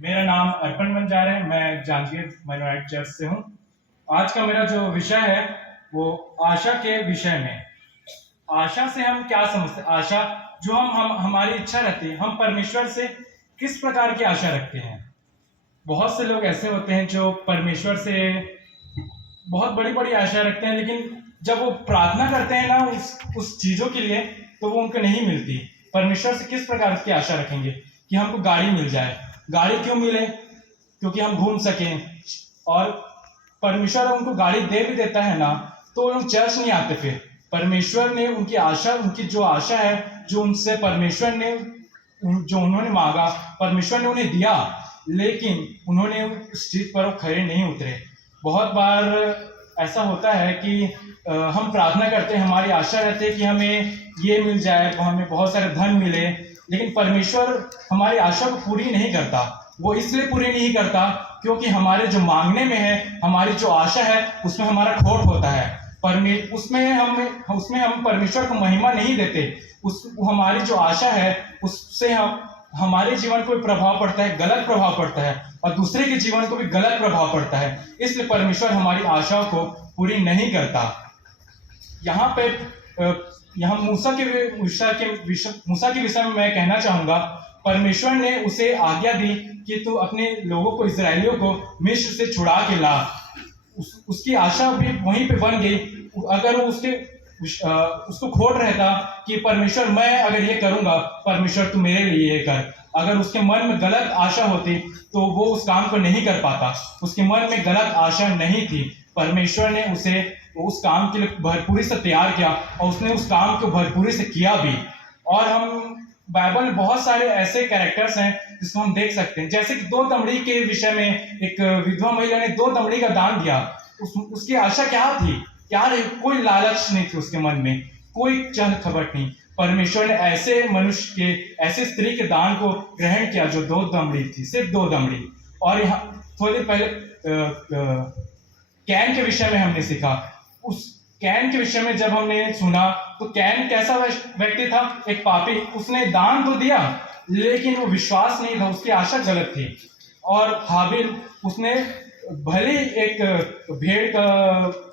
मेरा नाम अर्पण बंजार है। मैं जांजगीर माइनॉरिटी चर्च से हूँ। आज का मेरा जो विषय है वो आशा के विषय में। आशा से हम क्या समझते हैं? आशा जो हम हमारी इच्छा रहती है, हम परमेश्वर से किस प्रकार की आशा रखते हैं। बहुत से लोग ऐसे होते हैं जो परमेश्वर से बहुत बड़ी बड़ी आशा रखते हैं, लेकिन जब वो प्रार्थना करते हैं ना उस चीजों के लिए, तो वो उनको नहीं मिलती। परमेश्वर से किस प्रकार की आशा रखेंगे कि हमको गाड़ी मिल जाए। गाड़ी क्यों मिले? क्योंकि हम घूम सकें। और परमेश्वर उनको गाड़ी दे भी देता है ना, तो वो चर्च नहीं आते। फिर परमेश्वर ने उनकी आशा, उनकी जो आशा है, जो उनसे परमेश्वर ने जो उन्होंने मांगा, परमेश्वर ने उन्हें दिया, लेकिन उन्होंने उस चीज पर खरे नहीं उतरे। बहुत बार ऐसा होता है कि हम प्रार्थना करते हैं, हमारी आशा रहती है कि हमें ये मिल जाए, हमें बहुत सारे धन मिले, लेकिन परमेश्वर हमारी आशा को पूरी नहीं करता। वो इसलिए पूरी नहीं करता क्योंकि हमारे जो मांगने में है, हमारी जो आशा है, उसमें हमारा खोट होता है। उसमें हम परमेश्वर को महिमा नहीं देते। हमारी जो आशा है उससे हमारे जीवन को भी प्रभाव पड़ता है, गलत प्रभाव पड़ता है, और दूसरे के जीवन को भी गलत प्रभाव पड़ता है। इसलिए परमेश्वर हमारी आशाओं को पूरी नहीं करता। यहाँ पे मूसा के विषय में मैं कहना चाहूंगा। परमेश्वर ने उसे आज्ञा दी कि तू अपने लोगों को, इजरायलियों को मिस्र से छुड़ा के ला। उसकी आशा भी वहीं पे बन गई। अगर उसको खोट रहता कि परमेश्वर मैं अगर ये करूंगा, परमेश्वर तू मेरे लिए ये कर। अगर उसके मन में गलत आशा होती तो वो उस काम को नहीं कर पाता। उसके मन में गलत आशा नहीं थी। परमेश्वर ने उसे उस काम के लिए भरपूरी से तैयार किया, और उसने उस काम को भरपूरी से किया भी। और हम बाइबल में बहुत सारे ऐसे कैरेक्टर्स हैं जिसको हम देख सकते हैं। जैसे कि 2 दमड़ी के विषय में, एक विधवा महिला ने 2 दमड़ी का दान दिया। उसकी आशा क्या थी? क्या रही? कोई लालच नहीं थी उसके मन में, कोई चहल खबर नहीं। परमेश्वर ने ऐसे मनुष्य के, ऐसे स्त्री के दान को ग्रहण किया जो 2 दमड़ी थी, सिर्फ 2 दमड़ी। और यहाँ थोड़ी देर पहले कैन के विषय में हमने सीखा। उस कैन के विषय में जब हमने सुना, तो कैन कैसा व्यक्ति था? एक पापी। उसने दान तो दिया, लेकिन वो विश्वास नहीं था, उसकी आशा गलत थी। और हाबिल, उसने भले एक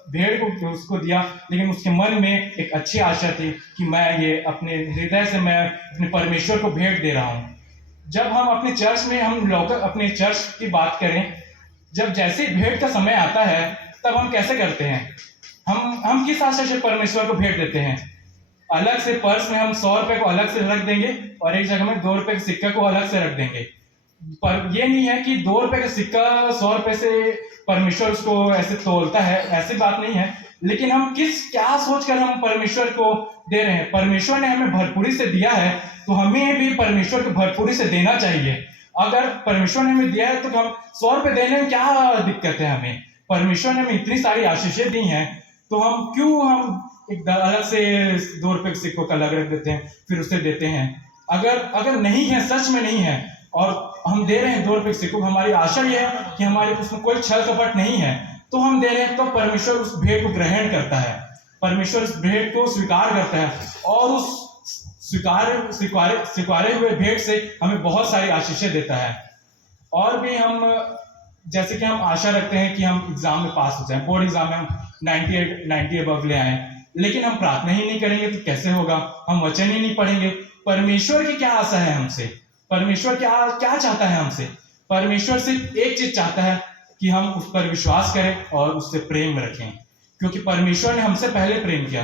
भेड़ को उसको दिया, लेकिन उसके मन में एक अच्छी आशा थी कि मैं ये अपने हृदय से मैं अपने परमेश्वर को भेंट दे रहा हूँ। जब हम अपने चर्च में, हम लोग अपने चर्च की बात करें, जब जैसे भेंट का समय आता है, तब हम कैसे करते हैं? हम किस आशा से परमेश्वर को भेंट देते हैं? अलग से पर्स में हम 100 रुपए को अलग से रख देंगे, और एक जगह में 2 रुपए के सिक्का को अलग से रख देंगे। पर ये नहीं है कि 2 रुपए का सिक्का 100 रुपए से परमेश्वर उसको ऐसे तोलता है, ऐसी बात नहीं है। लेकिन हम क्या सोचकर हम परमेश्वर को दे रहे हैं? परमेश्वर ने हमें भरपूरी से दिया है, तो हमें भी परमेश्वर को भरपूरी से देना चाहिए। अगर परमेश्वर ने हमें दिया है, तो हम 100 रुपए देने में क्या दिक्कत है हमें? परमेश्वर ने हमें इतनी सारी आशीषें दी हैं, तो हम एक अलग से 2 रुपए के सिक्कों का अलग रख देते हैं, फिर उसे देते हैं। अगर नहीं है, सच में नहीं है, और हम दे रहे हैं 2 रुपए के सिक्कों, हमारी आशा यह है कि हमारे उसमें कोई छल कपट नहीं है, तो हम दे रहे हैं, तो परमेश्वर उस भेंट को ग्रहण करता है। परमेश्वर उस भेंट को स्वीकार करता है, और उस स्वीकारे हुए भेंट से हमें बहुत सारी आशीषें देता है। और भी हम, जैसे कि हम आशा रखते हैं कि हम एग्जाम में पास हो जाएं, बोर्ड एग्जाम में हम 90 अबव ले आए, लेकिन हम प्रार्थना ही नहीं करेंगे तो कैसे होगा? हम वचन ही नहीं पढ़ेंगे। परमेश्वर की क्या आशा है हमसे? परमेश्वर क्या चाहता है हमसे? परमेश्वर सिर्फ एक चीज चाहता है कि हम उस पर विश्वास करें और उससे प्रेम रखें, क्योंकि परमेश्वर ने हमसे पहले प्रेम किया।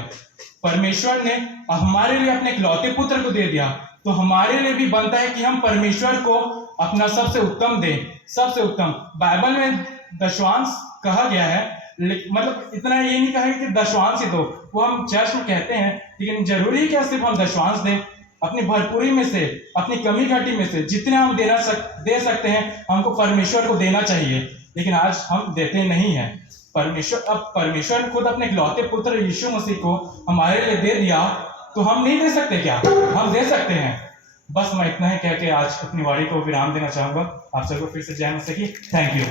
परमेश्वर ने हमारे लिए अपने इकलौते पुत्र को दे दिया, तो हमारे लिए भी बनता है कि हम परमेश्वर को अपना सबसे उत्तम दें, सबसे उत्तम। बाइबल में दशवांश कहा गया है, मतलब इतना ये नहीं कहा कि दशवांश ही दो, वो हम चर्च में कहते हैं, लेकिन जरूरी है क्या सिर्फ हम दशवांश दें? अपनी भरपूरी में से, अपनी कमी घटी में से जितने हम दे सकते हैं, हमको परमेश्वर को देना चाहिए। लेकिन आज हम देते नहीं हैं। परमेश्वर ने खुद अपने इकलौते पुत्र यीशु मसीह को हमारे लिए दे दिया, तो हम नहीं दे सकते क्या? हम दे सकते हैं। बस मैं इतना ही कह के आज अपनी वाणी को विराम देना चाहूंगा। आप सबको फिर से जय मसीह की। Thank you.